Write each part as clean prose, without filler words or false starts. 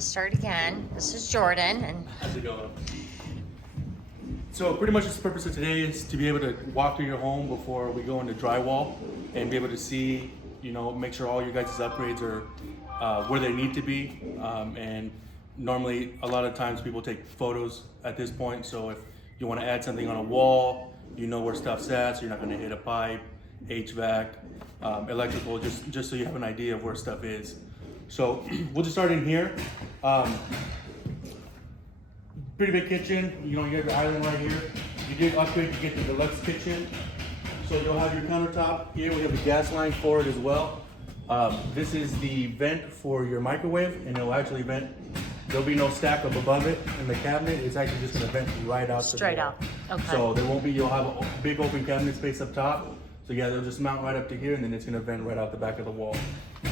start again. This is Jordan, and How's it going? So pretty much the purpose of today is to be able to walk through your home before we go into drywall and be able to see, make sure all your guys' upgrades are where they need to be. And normally, a lot of times people take photos at this point. So if you want to add something on a wall, you know where stuff's at, so you're not going to hit a pipe, HVAC, electrical, just so you have an idea of where stuff is. So we'll just start in here. Pretty big kitchen, you have your island right here. You did upgrade to get the deluxe kitchen. So you'll have your countertop here. We have the gas line for it as well. This is the vent for your microwave, and it'll actually vent. There'll be no stack up above it in the cabinet. It's actually just gonna vent right out. straight out. Okay. So there won't be, you'll have a big open cabinet space up top. So yeah, they'll just mount right up to here, and then it's gonna vent right out the back of the wall.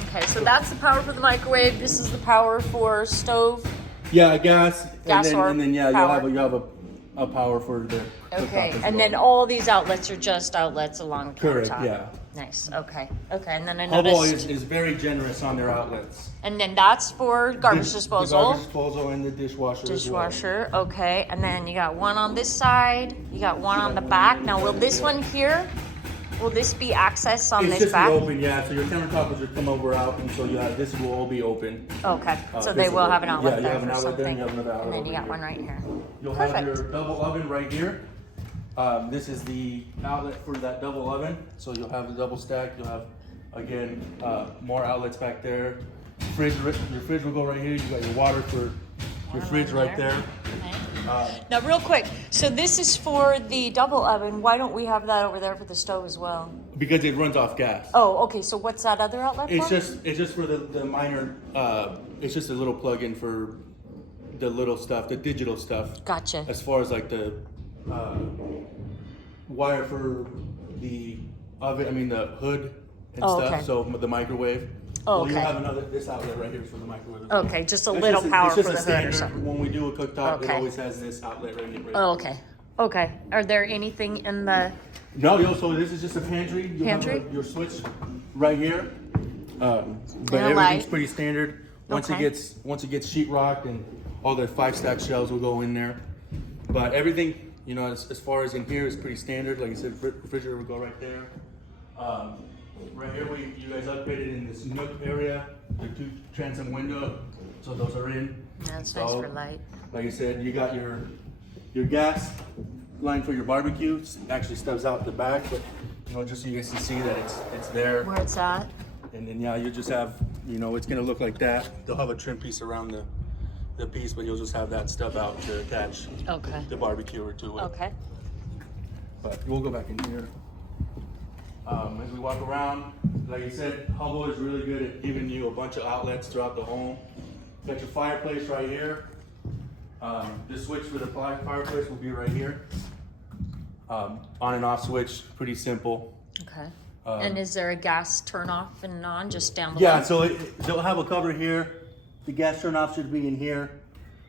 Okay, so that's the power for the microwave. This is the power for stove. Yeah, gas, Gas and then yeah, power. you have a power for the Okay, cooktop as and well. then all these outlets are just outlets along the Correct, countertop. yeah. Nice. Okay. Okay, and then I Hobo noticed. is very generous on their outlets. And then that's for garbage disposal. The garbage disposal and the dishwasher. Dishwasher. Okay, and then you got one on this side. You got one on the back. Now, will this one here? Will this be access on It's this just back? open, yeah. So your countertop will just come over out, and so yeah, this will all be open. Okay, so they visible. will have an outlet Yeah, you there have an for outlet there, something. and you have another And then outlet you got over one right here. You'll Perfect. have your double oven right here. This is the outlet for that double oven. So you'll have the double stack. You'll have, again, more outlets back there. Your fridge will go right here. You got your water for your fridge right there. Now, real quick, so this is for the double oven. Why don't we have that over there for the stove as well? Because it runs off gas. Oh, okay. So what's that other outlet It's for? just for the minor. It's just a little plug-in for the little stuff, the digital stuff. Gotcha. As far as like the wire for the oven, I mean the hood and Oh, stuff. okay. So the microwave. Oh, Well, you okay. have this outlet right here for the microwave. as well. Okay, just a It's little power it's for just the a hood or standard. something. When we do a cooktop, Okay. it always has this outlet right here. Oh, okay. Okay. Are there anything in the? No, so this is just a pantry. You Pantry? have your switch right here. But a everything's light. pretty standard. Once Okay. it gets sheetrocked, and all the 5-stack shelves will go in there. But everything, as far as in here is pretty standard. Like I said, refrigerator will go right there. Right here, you guys upgraded in this nook area. The 2 transom window, so those are in. That's nice So, for light. Like I said, you got your gas line for your barbecue. Actually stubs out the back, but just so you guys can see that it's there. Where it's at? And then yeah, you just have, it's gonna look like that. They'll have a trim piece around the piece, but you'll just have that stub out to attach Okay. the barbecue to it. Okay. But we'll go back in here. As we walk around, like I said, Hubble is really good at giving you a bunch of outlets throughout the home. Got your fireplace right here. The switch for the fireplace will be right here. On and off switch, pretty simple. Okay. And is there a gas turn off and on just down below? Yeah, so they'll have a cover here. The gas turn off should be in here.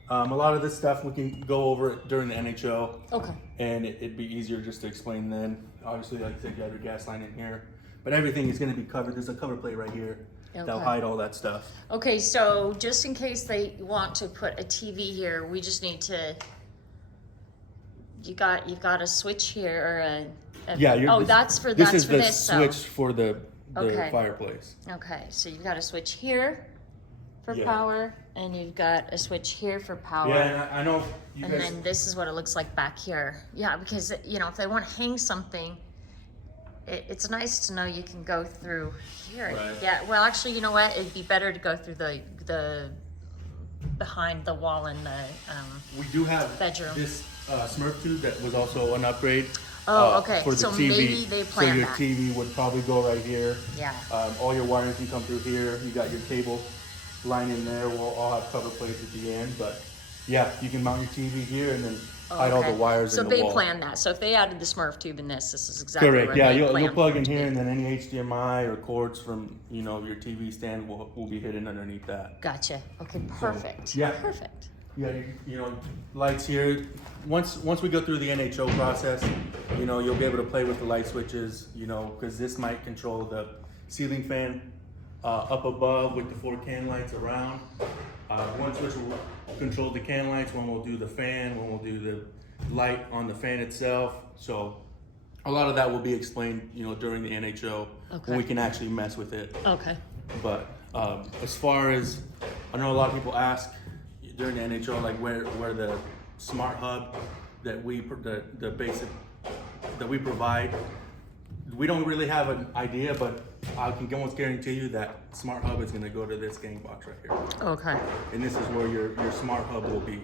A lot of this stuff we can go over it during the NHO. Okay. And it'd be easier just to explain then. Obviously, like I said, you have your gas line in here. But everything is going to be covered. There's a cover plate right here. That'll Okay. hide all that stuff. Okay, so just in case they want to put a TV here, we just need to. You've got a switch here or a Yeah, oh, that's for this that's is for the this. switch So for the Okay. fireplace. okay, so you've got a switch here for Yeah. power, and you've got a switch here for power. Yeah, and I know you And guys. then this is what it looks like back here. Yeah, because if they want to hang something, it's nice to know you can go through here. Right. Yeah. Well, actually, you know what? It'd be better to go through the behind the wall in the. We do have bedroom. this Smurf tube that was also an upgrade. Oh, okay. For the So TV. maybe they So planned your that. TV would probably go right here. Yeah. All your wiring can come through here. You got your cable line in there. We'll all have cover plates at the end, but yeah, you can mount your TV here and then hide all the wires So in the they wall. planned that. So if they added the Smurf tube in this is exactly Correct. where Yeah, they you'll planned plug for it in to here, be. and then any HDMI or cords from your TV stand will be hidden underneath that. Gotcha. Okay. Perfect. yeah. Perfect. Yeah, lights here. Once we go through the NHO process, you'll be able to play with the light switches, because this might control the ceiling fan up above with the 4 can lights around. One switch will control the can lights, one will do the fan, one will do the light on the fan itself. So a lot of that will be explained, you know, during the NHO when we can actually mess with it. Okay. But as far as, I know a lot of people ask during the NHO, like where the smart hub that the basic that we provide, we don't really have an idea, but I can almost guarantee you that smart hub is going to go to this gang box right here. Okay. And this is where your smart hub will be.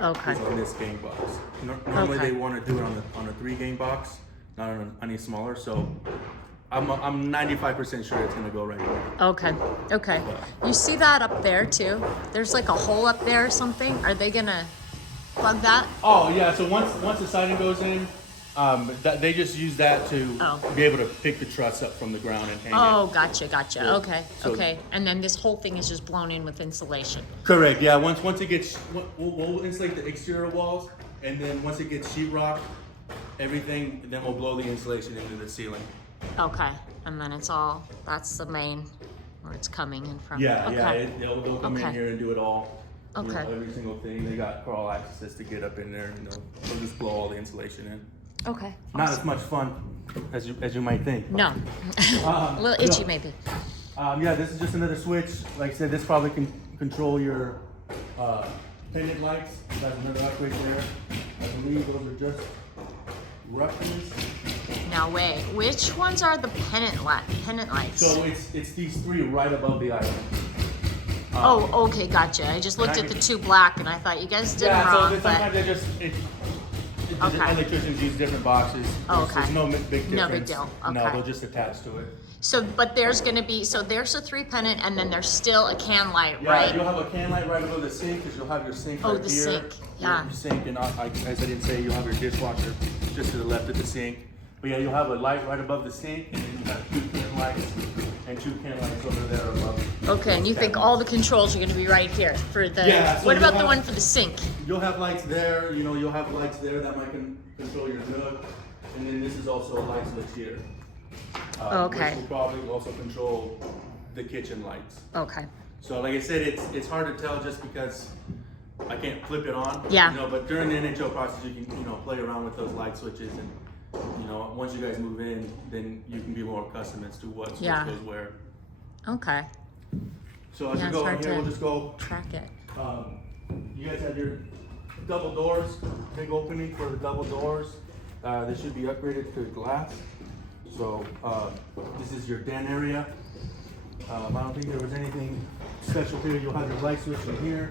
Okay. Is on this gang box. Normally Okay. they want to do it on a 3 gang box, not on any smaller. So I'm 95% sure it's going to go right here. Okay. Okay. You see that up there too? There's like a hole up there or something. Are they gonna plug that? Oh yeah. So once the siding goes in, they just use that to be able to pick the truss up from the ground and hang Oh, it. gotcha. So- Okay. so- Okay. And then this whole thing is just blown in with insulation. Correct. Yeah. Once it gets, we'll insulate the exterior walls, and then once it gets sheetrock, everything, then we'll blow the insulation into the ceiling. Okay. And then it's all, that's the main, where it's coming in from. Yeah. Okay. Yeah. They'll come in Okay. here and do it all. You know, Okay. every single thing. They got crawl access to get up in there, and they'll just blow all the insulation in. Okay. Not as much fun as you might think. No. A little itchy no. maybe. Yeah, this is just another switch. Like I said, this probably can control your pendant lights. That's another upgrade there. I believe those are just reference. Now wait, which ones are the pendant lights? So it's these 3 right above the island. Oh, okay, gotcha. I just looked at the 2 black and I thought you guys did Yeah, wrong, so sometimes but they just the Okay. electricians use different boxes. Oh, okay. There's no big difference. No big deal. No, Okay. they'll just attach to it. so but there's gonna be, so there's a 3 pendant and then there's still a can light, Yeah, right? you'll have a can light right above the sink, because you'll have your sink Oh, right the here. sink, yeah. Your sink, and as I didn't say, you'll have your dishwasher just to the left of the sink. But yeah, you'll have a light right above the sink, and then you have 2 can lights and 2 can lights over there above. Okay, and you think all the controls are gonna be right here for the, Yeah, so what you'll about the have- one for the sink? You'll have lights there, you know, you'll have lights there that might control your nook. And then this is also a light switch here. Okay. Which will probably also control the kitchen lights. Okay, So like I said, it's hard to tell just because I can't flip it on. Yeah. You know, but during the NHO process, you can, you know, play around with those light switches, and you know, once you guys move in, then you can be more accustomed as to what switch Yeah. goes where. okay, So as Yeah, you it's go in hard here, to- we'll just go. track it. You guys have your double doors, big opening for the double doors. They should be upgraded to glass. So this is your den area. I don't think there was anything special here. You'll have your light switch in here.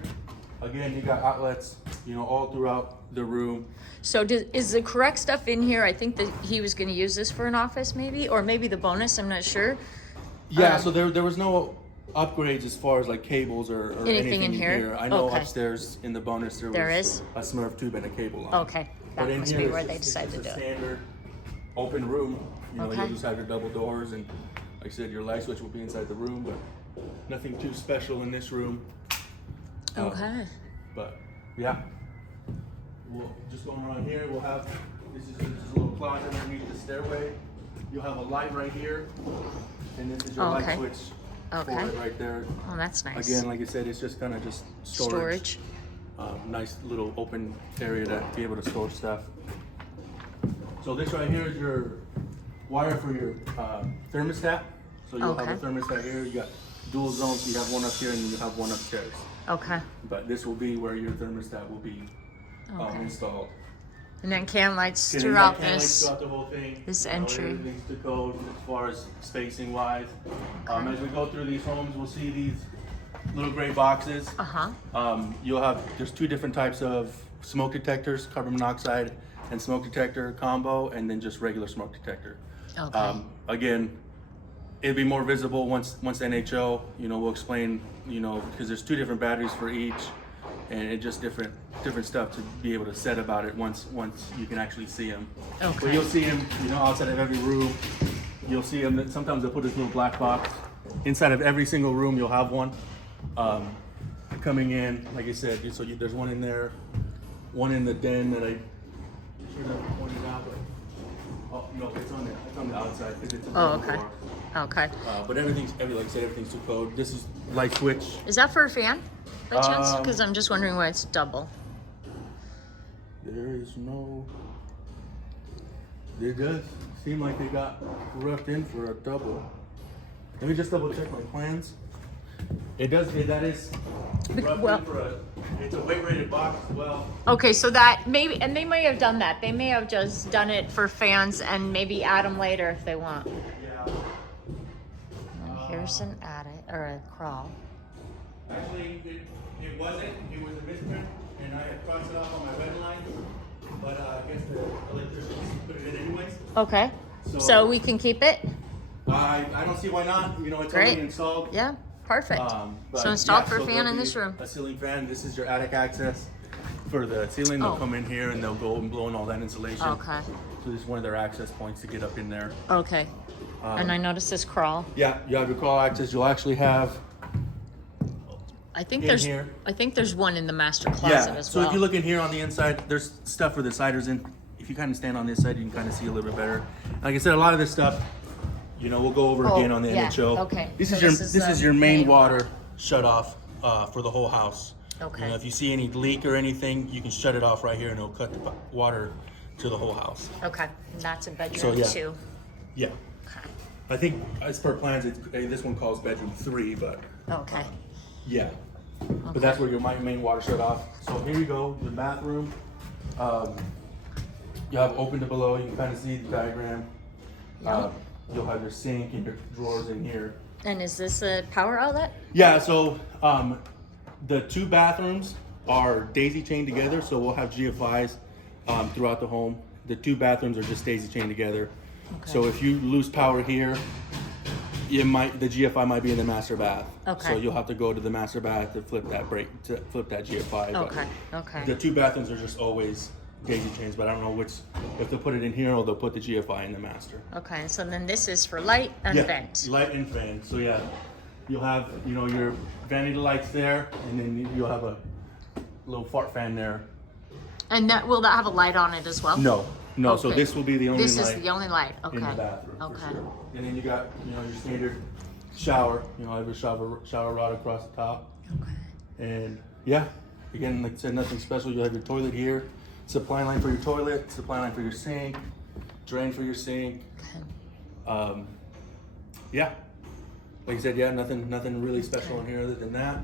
Again, you got outlets, you know, all throughout the room. So is the correct stuff in here? I think that he was gonna use this for an office maybe, or maybe the bonus, I'm not sure. Yeah, so there was no upgrades as far as like cables or anything in here? I know Okay. upstairs in the bonus there There was is? a Smurf tube and a cable line. Okay, that But in must here, be it's where just- they it's decided to just do a it. standard open room. You know, Okay. you'll just have your double doors, and like I said, your light switch will be inside the room, but nothing too special in this room. Okay, But yeah, we'll just going around here. We'll have this is a little closet underneath the stairway. You'll have a light right here, and this is your Okay. light switch Okay. for it right there. oh, that's nice. Again, like I said, it's just kind of just storage. Storage. Nice little open area to be able to store stuff. So this right here is your wire for your thermostat. So you'll have a Okay. thermostat here. You got dual zones. You have one up here and you have one upstairs. Okay, But this will be where your thermostat will be Okay. installed. and then can lights And then you throughout got can lights this. throughout the whole thing. this You know, entry. Everything's to code as far as spacing wise. Okay. As we go through these homes, we'll see these little gray boxes. Uh-huh, You'll have, there's 2 different types of smoke detectors, carbon monoxide and smoke detector combo, and then just regular smoke detector. okay, Again, it'll be more visible once NHO, you know, we'll explain, you know, because there's 2 different batteries for each, and it just different stuff to be able to set about it once you can actually see them. Okay. But you'll see them, you know, outside of every room. You'll see them. Sometimes they'll put this little black box inside of every single room. You'll have one coming in. Like I said, so there's one in there, one in the den that I should have pointed out. But, oh no, it's on the outside because it's a Oh, double okay. door. Okay. But like I said, everything's to code. This is light switch. Is that for a fan, by chance? Because I'm just wondering why it's double. There is no. It does seem like they got roughed in for a double. Let me just double check my plans. It does. That is roughed in for a. It's a weight rated box as well. Okay, so that maybe, and they may have done that. They may have just done it for fans and maybe add them later if they want. Yeah. And here's an attic or a crawl. Actually, it wasn't. It was a misprint, and I had crossed it off on my red line. But I guess the electricians put it in anyways. Okay. So we can keep it? I don't see why not. You know, it's Great. already installed. Yeah, perfect. But So installed for a so fan there'll in be this room. A ceiling fan. This is your attic access for the ceiling. They'll Oh. come in here and they'll go and blow in all that insulation. Okay. So this is one of their access points to get up in there. Okay. And I noticed this crawl. Yeah, you have your crawl access. You'll actually have I think in there's here. I think there's one in the master closet as So well. if you look in here on the inside, there's stuff for the sliders in. If you kind of stand on this side, you can kind of see a little bit better. Like I said, a lot of this stuff, you know, we'll go over again on the yeah, intro. okay. This So is your main water shut off for the whole house. Okay. You know, if you see any leak or anything, you can shut it off right here, and it'll cut the water to the whole house. Okay. And that's in bedroom So, yeah. 2. Yeah. Okay. I think as per plans, this one calls bedroom 3, but Okay. yeah. But that's where your main water shut off. So here you go, the bathroom. You have open to below. You can kind of see the diagram. Yep. You'll have your sink and your drawers in here. And is this a power outlet? Yeah. So the 2 bathrooms are daisy chained together. So we'll have GFIs throughout the home. The 2 bathrooms are just daisy chained together. Okay. So if you lose power here, the GFI might be in the master bath. Okay. So you'll have to go to the master bath to flip that GFI. But Okay. Okay. the 2 bathrooms are just always daisy chains, but I don't know if they'll put it in here or they'll put the GFI in the master. Okay. So then this is for light and vent. Light and fan. So yeah, you'll have your vanity lights there, and then you'll have a little fart fan there. And will that have a light on it as well? No. So Okay. this will be the only This light is the only light. Okay. in the bathroom. for Okay. sure. And then you got your standard shower. I have a shower rod across the top. Okay. And yeah, again, like I said, nothing special. You have your toilet here, supply line for your toilet, supply line for your sink, drain for your sink. Okay. Yeah, like I said, yeah, nothing really special in here other than that.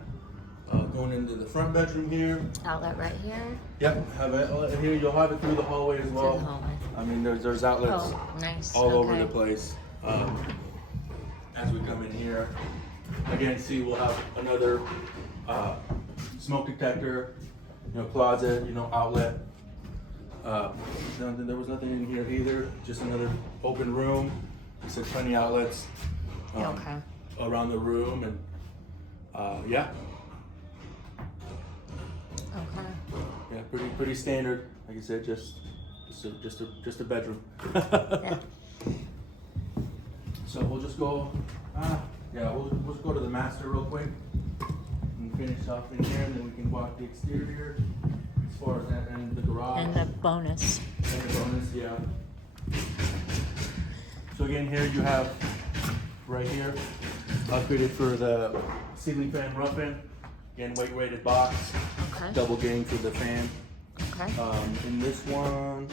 Going into the front bedroom here. Outlet right here. Yep, have it here. You'll have it through the hallway as well. Through the hallway. I mean, there's outlets Oh, nice. all over Okay. the place. As we come in here, again, see we'll have another smoke detector, closet, outlet. There was nothing in here either. Just another open room. I said plenty outlets Okay. around the room, and yeah, Okay. pretty standard. Like I said, just a bedroom. Yeah. So we'll just go, we'll just go to the master real quick and finish off in here, and then we can walk the exterior as far as that and the garage. And the bonus. And the bonus, yeah. So again, here you have, right here, upgraded for the ceiling fan rough-in. Again, weight rated box, Okay. double gang for the fan. Okay. In this one,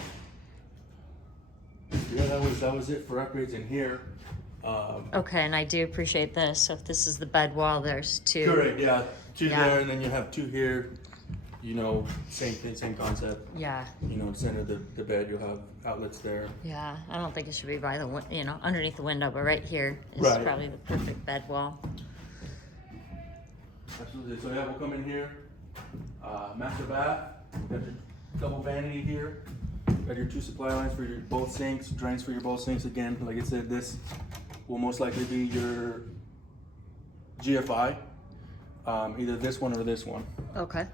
yeah, that was it for upgrades in here. Okay, and I do appreciate this. So if this is the bed wall, there's 2. Correct, yeah. 2 Yeah. there, and then you have 2 here. Same thing, same concept. Yeah. Center of the bed, you'll have outlets there. Yeah. I don't think it should be by the underneath the window, but right here is Right. probably the perfect bed wall. Absolutely. So yeah, we'll come in here. Master bath. Got your double vanity here. Got your 2 supply lines for your both sinks, drains for your both sinks. Again, like I said, this will most likely be your GFI. Either this one or this one. Okay.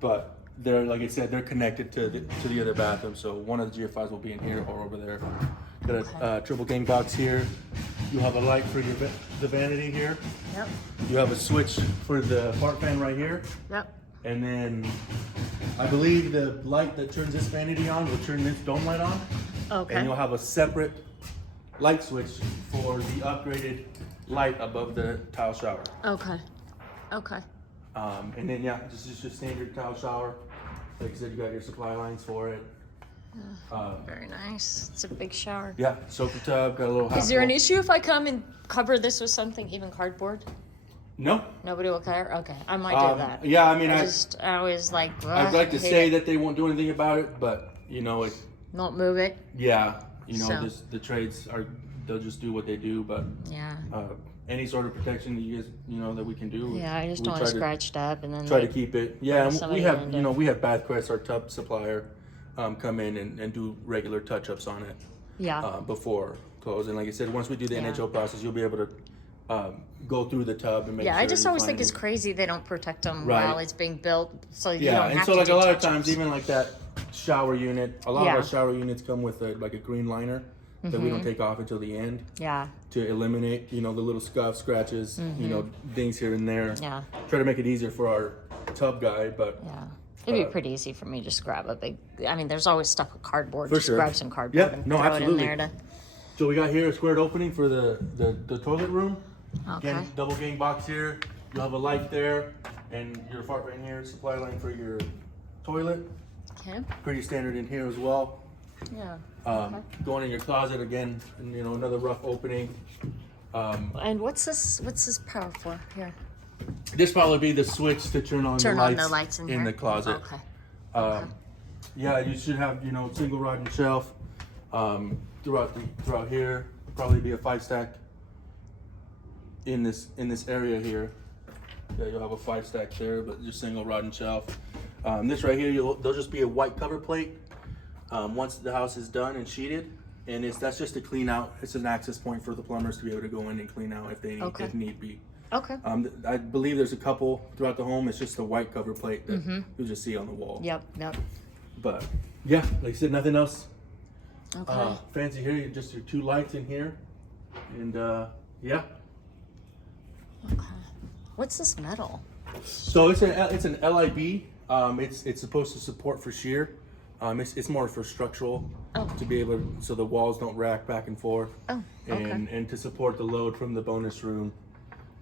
But they're, like I said, they're connected to the other bathroom. So one of the GFIs will be in here or over there. Got a triple gang box here. You have a light for the vanity here. Yep. You have a switch for the fart fan right here. Yep. And then I believe the light that turns this vanity on will turn this dome light on. Okay. And you'll have a separate light switch for the upgraded light above the tile shower. Okay. Okay. And then yeah, this is just standard tile shower. Like I said, you got your supply lines for it. Very nice. It's a big shower. Yeah, soaker tub, got a little. Is there an issue if I come and cover this with something, even cardboard? No. Nobody will care? Okay, I might do that. Yeah, I mean, I always like. I'd like to say that they won't do anything about it, but you know it. Not move it. Yeah, you know, So. the trades they'll just do what they do, but Yeah. any sort of protection that you guys, you know, that we can do. Yeah, I just we don't want try it scratched up and then. Try like, to keep it. Yeah, and we somebody have, end you know, up- we have Bathquest, our tub supplier, come in and do regular touch-ups on it. Yeah. Before close, and like I said, once we do the Yeah. NHL process, you'll be able to go through the tub and make Yeah, sure. I just you always find think it's it. crazy they don't protect them Right. while it's being built, so you Yeah, don't and have so to like do a lot of touch-ups. times, even like that shower unit, a lot of Yeah. our shower units come with like a green liner that we don't take off until the end Yeah. to eliminate, you know, the little scuffs, scratches, you know, dings here and there. Yeah. Try to make it easier for our tub guy, but Yeah. It'd be pretty easy for me to just grab a big. I mean, there's always stuff with cardboard. For Just sure. grab some cardboard Yeah, and no, throw absolutely. it in there so we got here a squared opening for the toilet room. Okay. Again, double gang box here. You'll have a light there, and your fart right here, supply line for your toilet. Okay. Pretty standard in here as well. Yeah. Going in your closet again, and, you know, another rough opening. And what's this? What's this power for here? This probably be the switch to turn on the lights in here? the closet. Okay. Yeah, you should have, you know, single rod and shelf throughout here. Probably be a 5-stack in this area here. Yeah, you'll have a 5-stack there, but just single rod and shelf. This right here, there'll just be a white cover plate once the house is done and sheeted, and that's just to clean out. It's an access point for the plumbers to be able to go in and clean out if they need, if need be. Okay. I believe there's a couple throughout the home. It's just a white cover plate that you'll just see on the wall. Yep. Yep. But yeah, like I said, nothing else Okay. fancy here. Just your 2 lights in here, and yeah. Okay. What's this metal? So it's an LIB. It's supposed to support for shear. It's more for structural to be able to, so the walls don't rack back and forth. Oh. Okay. And to support the load from the bonus room.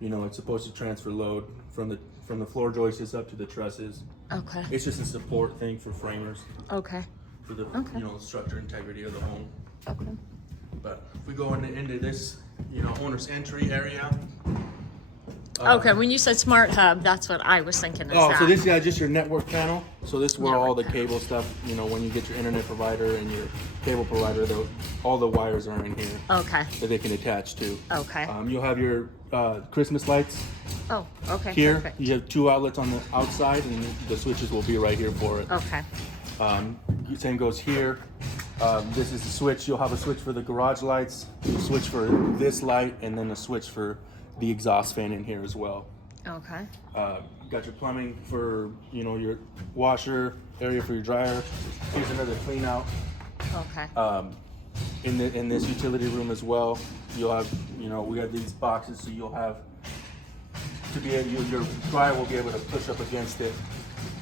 You know, it's supposed to transfer load from the floor joists up to the trusses. Okay. It's just a support thing for framers Okay. for the Okay. you know, structure integrity of the home. Okay. But if we go into this, you know, owner's entry area. Okay. When you said smart hub, that's what I was thinking. Is Oh, that. so this is just your network panel. So this is where all the Network cable stuff, you know, when you get your internet provider and your cable provider, all the wires are in here Okay. that they can attach to. Okay. You'll have your Christmas lights Oh. Okay. here. Perfect. You have 2 outlets on the outside, and the switches will be right here for it. Okay. Same goes here. This is the switch. You'll have a switch for the garage lights, a switch for this light, and then a switch for the exhaust fan in here as well. Okay. Got your plumbing for, you know, your washer area for your dryer. Here's another clean out. Okay. In this utility room as well, you'll have, you know, we have these boxes, so you'll have to be able, your dryer will be able to push up against it,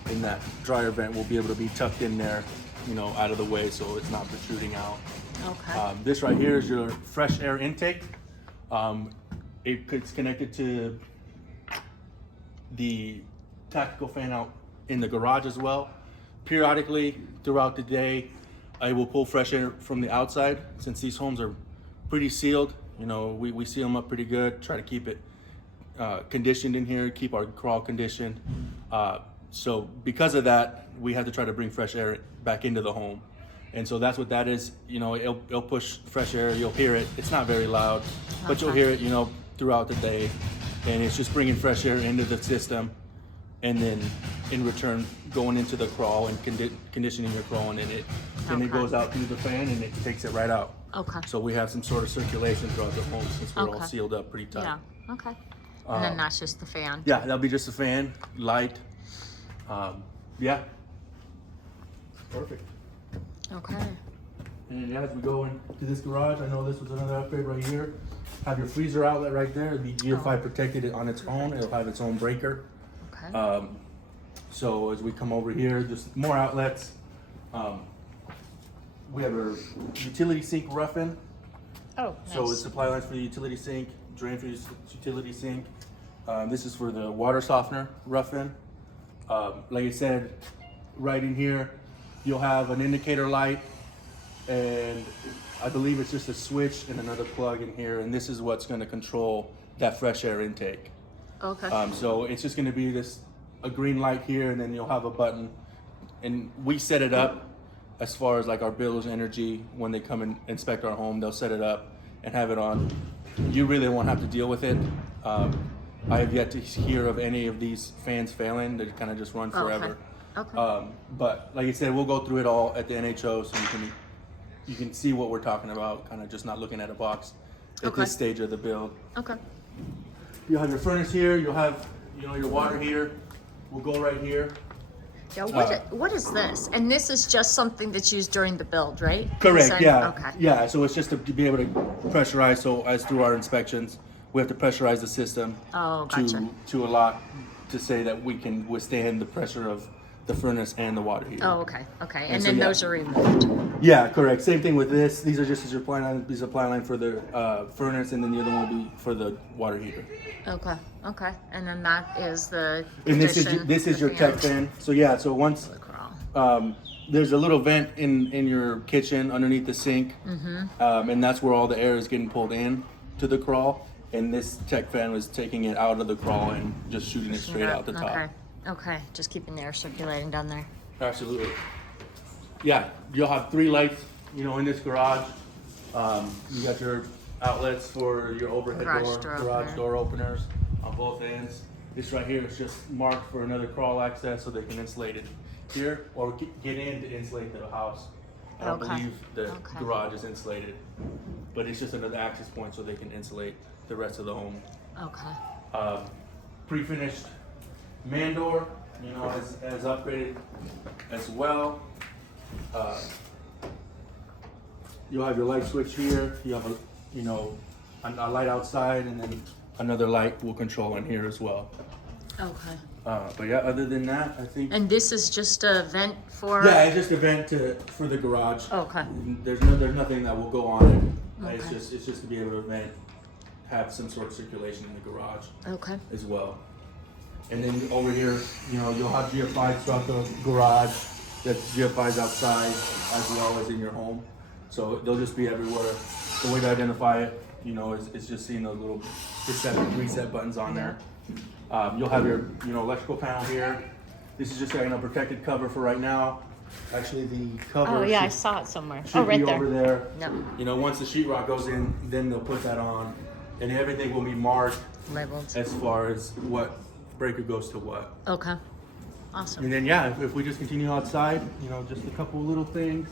and that dryer vent will be able to be tucked in there, you know, out of the way so it's not protruding out. Okay. This right here is your fresh air intake. It's connected to the tactical fan out in the garage as well. Periodically throughout the day, I will pull fresh air from the outside. Since these homes are pretty sealed, you know, we seal them up pretty good, try to keep it conditioned in here, keep our crawl conditioned. So because of that, we have to try to bring fresh air back into the home. And so that's what that is. You know, it'll push fresh air. You'll hear it. It's not very loud, but you'll hear it, you know, throughout the day. And it's just bringing fresh air into the system, and then in return going into the crawl and conditioning your crawl, and then it goes out through the fan and it takes it right out. Okay. So we have some sort of circulation throughout the home since we're all Okay. sealed up pretty tight. Yeah. Okay. And then that's just the fan. Yeah, that'll be just a fan, light. Yeah. Perfect. Okay. And yeah, as we go into this garage, I know this was another upgrade right here. Have your freezer outlet right there. It'll be Gear 5 protected on its own. It'll have its own breaker. Okay. So as we come over here, just more outlets. We have our utility sink rough-in. Oh, So nice. it's supply lines for the utility sink, drain for your utility sink. This is for the water softener rough-in. Like I said, right in here, you'll have an indicator light, and I believe it's just a switch and another plug in here, and this is what's going to control that fresh air intake. Okay. So it's just going to be a green light here, and then you'll have a button, and we set it up as far as like our bills energy. When they come and inspect our home, they'll set it up and have it on. You really won't have to deal with it. I have yet to hear of any of these fans failing. They kind of just run forever. Okay. But like I said, we'll go through it all at the NHO, so you can see what we're talking about, kind of just not looking at a box at this stage of the build. Okay. You'll have your furnace here. You'll have, your water heater will go right here. Yeah, what is this? And this is just something that's used during the build, right? Correct. So- Yeah. Okay. Yeah. So it's just to be able to pressurize. So as through our inspections, we have to pressurize the system Oh, gotcha. to allow to say that we can withstand the pressure of the furnace and the water heater. Oh, okay. Okay. And so, then yeah. those are removed. Yeah, correct. Same thing with this. These are just as your supply line. These supply line for the furnace, and then the other one will be for the water heater. Okay. Okay. And then that is the. And this addition, is your the tech fan. So yeah. So once The crawl. there's a little vent in your kitchen underneath the sink, and that's where all the air is getting pulled in to the crawl. And this tech fan was taking it out of the crawl and just shooting it straight out the top. Okay. Okay. Just keeping the air circulating down there. Absolutely. Yeah, you'll have 3 lights, in this garage. You got your outlets for your overhead garage door openers on both ends. This right here is just marked for another crawl access, so they can insulate it here or get in to insulate the house. I don't believe the garage is insulated, but it's just another access point so they can insulate the rest of the home. Okay. Pre-finished man door, as upgraded as well. You'll have your light switch here. You have a light outside, and then another light will control in here as well. Okay. But yeah, other than that, I think. And this is just a vent for. Yeah, it's just a vent for the garage. Okay. There's nothing that will go on it. Okay. It's just to be able to vent, have some sort of circulation in the garage. Okay. As well. And then over here, you'll have GFI throughout the garage. That GFI's outside as well as in your home. So they'll just be everywhere. The way to identify it, is just seeing those little reset buttons on there. You'll have your, electrical panel here. This is just a protected cover for right now. Actually, the cover. Oh yeah, I saw it somewhere. Should Right be there. over there. Yep. Once the sheetrock goes in, then they'll put that on, and everything will be marked Labeled. as far as what breaker goes to what. Okay. Awesome. And then if we just continue outside, just a couple little things.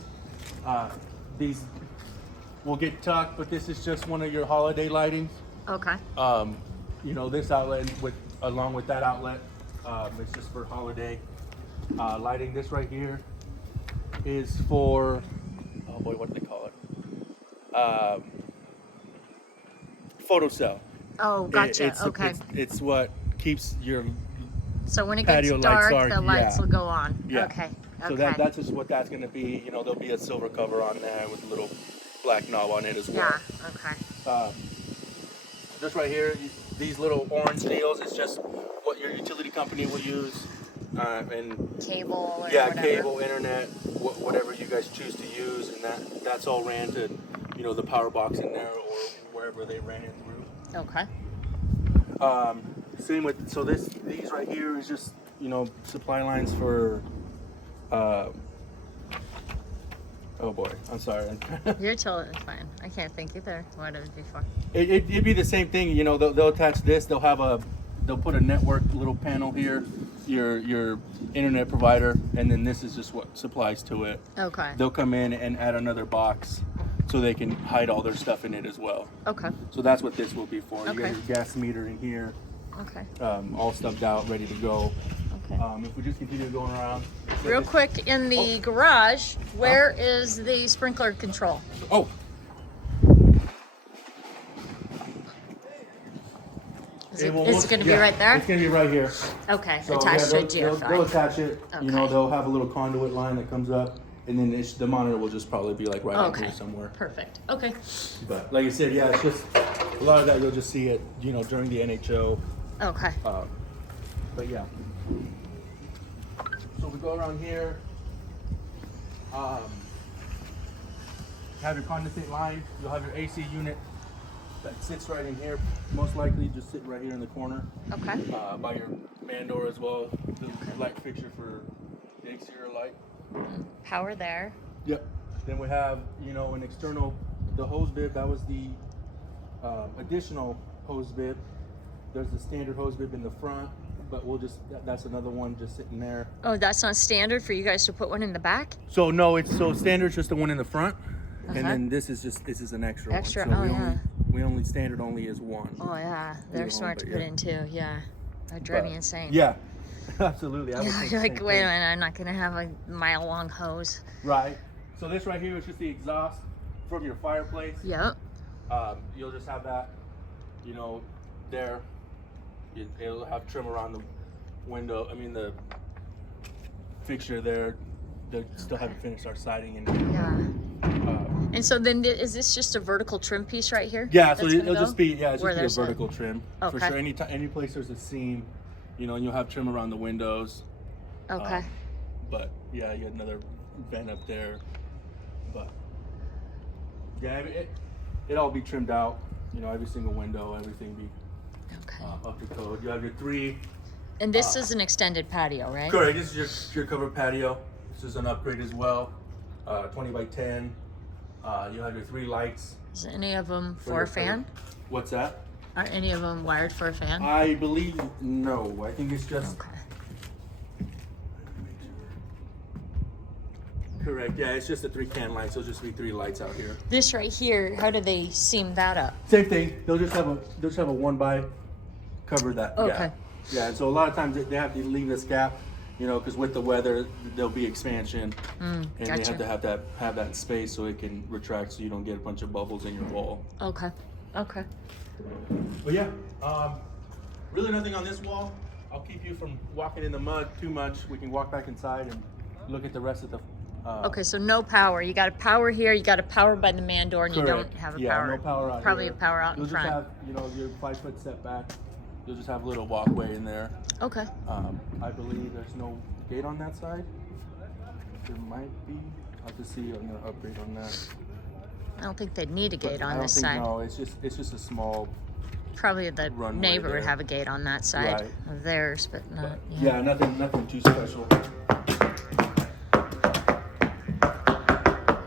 These will get tucked, but this is just one of your holiday lightings. Okay. This outlet along with that outlet, it's just for holiday lighting. This right here is for, oh boy, what do they call it? Photocell. Oh, gotcha. It's it's what keeps your so when it gets patio dark, lights the lights will go on. Yeah. Okay. So that's just what that's going to be. There'll be a silver cover on there with a little black knob on it as well. Yeah. Okay. Just right here, these little orange nails is just what your utility company will use. And Cable or yeah, whatever. cable, internet, whatever you guys choose to use, and that's all ran to, the power box in there or wherever they ran it through. Okay. Same with these right here is just supply lines for. Oh boy, I'm sorry. You're totally fine. I can't think either what it would be for. It'd be the same thing. They'll attach this. They'll put a network little panel here, your internet provider, and then this is just what supplies to it. Okay. They'll come in and add another box so they can hide all their stuff in it as well. Okay. So that's what this will be for. You Okay. got your gas meter in here, Okay. all stubbed out, ready to go. Okay. If we just continue going around. Real quick, in the garage, where is the sprinkler control? Oh. Is it going to be right there? It's going to be right here. Okay. So, Attached to a they'll GFI. attach it. Okay. They'll have a little conduit line that comes up and then the monitor will just probably be like right out Okay. here somewhere. Perfect. Okay. But like I said, yeah, it's just a lot of that you'll just see it, you know, during the NHO. Okay. But yeah. So we go around here. Have your condensate line. You'll have your AC unit that sits right in here. Most likely just sitting right here in the corner. Okay. By your man door as well. The light fixture for the exterior light. Power there. Yep. Then we have, you know, an external, the hose bib. That was the additional hose bib. There's the standard hose bib in the front, but we'll just, that's another one just sitting there. Oh, that's not standard for you guys to put one in the back? So no, it's so standard's just the one in the front, and Uh-huh. then this is an extra Extra, one. So oh, we yeah. only, we only standard only is one. Oh yeah, they're Either smart one, to but put yeah. in too. Yeah, that'd drive me insane. Yeah, absolutely. I would think You're the like, same wait a thing. minute, I'm not gonna have a mile-long hose. Right. So this right here is just the exhaust from your fireplace. Yep. You'll just have that, you know, there. It'll have trim around the window. I mean the fixture there. They still haven't finished our siding and. Yeah. And so then, is this just a vertical trim piece right here? Yeah, so that's it'll gonna just go? be it's Where just there's be a vertical trim for Okay. sure. Any place there's a seam, you know, and you'll have trim around the windows. Okay. But yeah, you had another vent up there. But yeah, it all be trimmed out. You know, every single window, everything be Okay. up to code. You have your three. And this is an extended patio, right? Correct. This is your covered patio. This is an upgrade as well. 20 by 10. You have your three lights. Is any of them for your a fan? What's that? Are any of them wired for a fan? I believe no. I think it's just. Okay. Correct. Yeah, it's just a 3-can light, so it'll just be 3 lights out here. This right here, how do they seam that up? Same thing. They'll just have a 1x cover that Okay. gap. Yeah, and so a lot of times they have to leave this gap, you know, because with the weather there'll be expansion, and gotcha. they have to have that space so it can retract, so you don't get a bunch of bubbles in your wall. Okay. Okay. But yeah, really nothing on this wall. I'll keep you from walking in the mud too much. We can walk back inside and look at the rest of the. Okay, so no power. You got a power here. You got a power by the man door, and you Correct. don't have a Yeah, power. no power out Probably here. a power out You'll in just front. have, you know, your 5-foot setback. You'll just have a little walkway in there. Okay. I believe there's no gate on that side. There might be. I'll have to see. I'm gonna upgrade on that. I don't think they'd need a gate But I on don't this think, side. No, it's just a small. Probably the runway neighbor would there. have a gate on that side Right. of theirs, but not. But Yeah. yeah, nothing too special.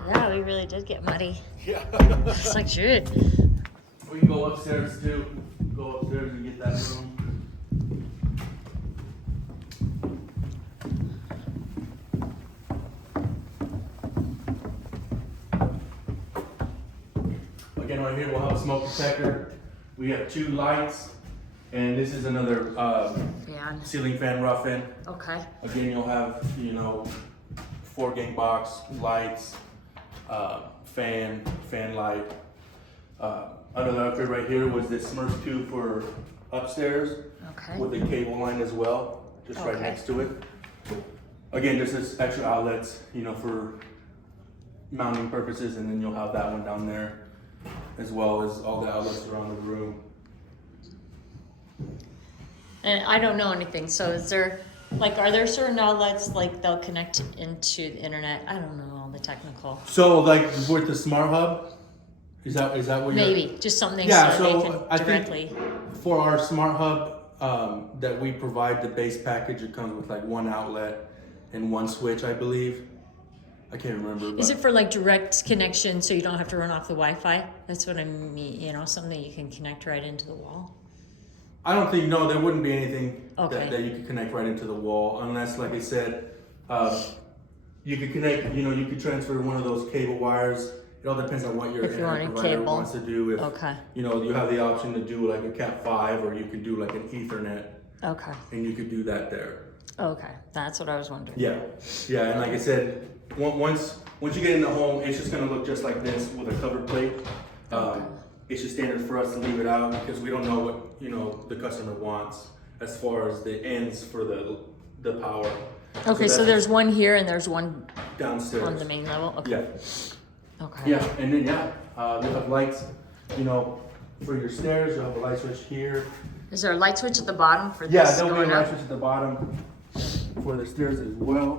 Yeah, we really did get muddy. Yeah. It's like, shit. We can go upstairs too. Go upstairs and get that room. Again, right here we'll have a smoke detector. We have 2 lights, and this is another Yeah. ceiling fan rough-in. Okay. Again, you'll have, you know, 4 gang box lights, fan light. Another upgrade right here was this Smurf tube for upstairs Okay. with a cable line as well, just right Okay. next to it. Again, just this extra outlets, you know, for mounting purposes, and then you'll have that one down there, as well as all the outlets around the room. And I don't know anything, so is there, like, are there certain outlets, like, they'll connect into the internet? I don't know all the technical. So, like with the smart hub, is that what you're? Maybe, just something Yeah, so so they can I think directly. for our smart hub that we provide, the base package, it comes with like 1 outlet and 1 switch, I believe. I can't remember. Is but- it for like direct connection so you don't have to run off the Wi-Fi? That's what I mean, you know, something you can connect right into the wall. I don't think, no, there wouldn't be anything Okay. that you could connect right into the wall, unless, like I said, you could connect, you know, you could transfer one of those cable wires. It all depends on what your If you want a internet provider cable. wants to do. If, Okay. you know, you have the option to do like a Cat 5, or you could do like an Ethernet, Okay. and you could do that there. Okay. That's what I was wondering. Yeah, yeah, and like I said, once you get in the home, it's just gonna look just like this with a covered plate. It's just standard for us to leave it out because we don't know what, you know, the customer wants as far as the ends for the power. Okay, so that's there's one here and there's one downstairs. on the main level? Okay. Yeah. Okay. Yeah, and then you'll have lights, you know, for your stairs. You'll have a light switch here. Is there a light switch at the bottom for Yeah, this there'll be a going light up? switch at the bottom for the stairs as well,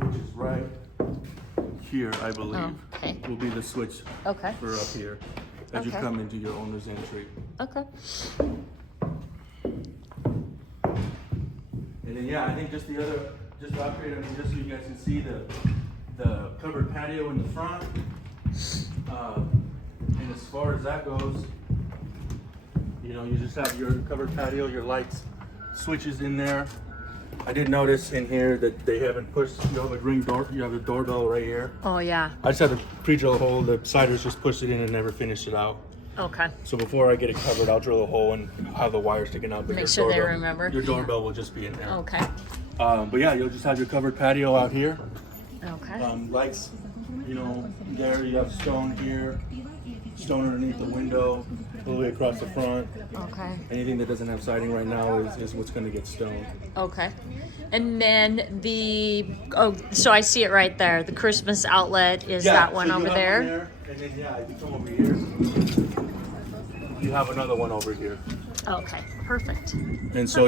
which is right here, I believe. Oh, okay. Will be the switch Okay. for up here as you Okay. come into your owner's entry. Okay. And then I think just to upgrade, I mean, just so you guys can see the covered patio in the front. And as far as that goes, you know, you just have your covered patio, your lights, switches in there. I did notice in here that they haven't pushed, you have a doorbell right here. Oh, yeah. I just had to pre-drill a hole, the siders just pushed it in and never finished it out. Okay. So before I get it covered, I'll drill a hole and have the wire sticking out. But Make your sure they doorbell- remember. Your doorbell will just be in there. Okay. But yeah, you'll just have your covered patio out here. Okay. Lights, you know, there you have stone here, stone underneath the window, all the way across the front. Okay. Anything that doesn't have siding right now is what's going to get stoned. Okay. And then so I see it right there. The Christmas outlet is that one so you over have there? one there, and then if you come over here, you have another one over here. Okay. Perfect. And so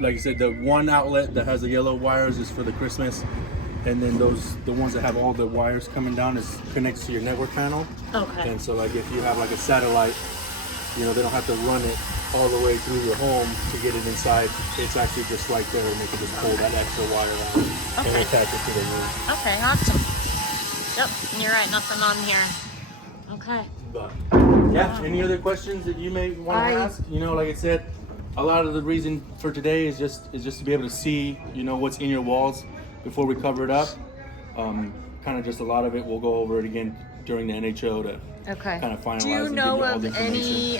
like I said, the one outlet that has the yellow wires is for the Christmas, and then the ones that have all the wires coming down connects to your network panel. Okay. And so like if you have like a satellite, you know, they don't have to run it all the way through your home to get it inside. It's actually just right there, and they can just pull that extra wire out and Okay. attach it to the roof. Okay. Awesome. Yep. You're right. Nothing on here. Okay. But any other questions that you may want to ask? You know, like I said, a lot of the reason for today is just to be able to see, you know, what's in your walls before we cover it up. Kind of just a lot of it, we'll go over it again during the NHO to Okay. kind of finalize Do you and give know you all of the information. any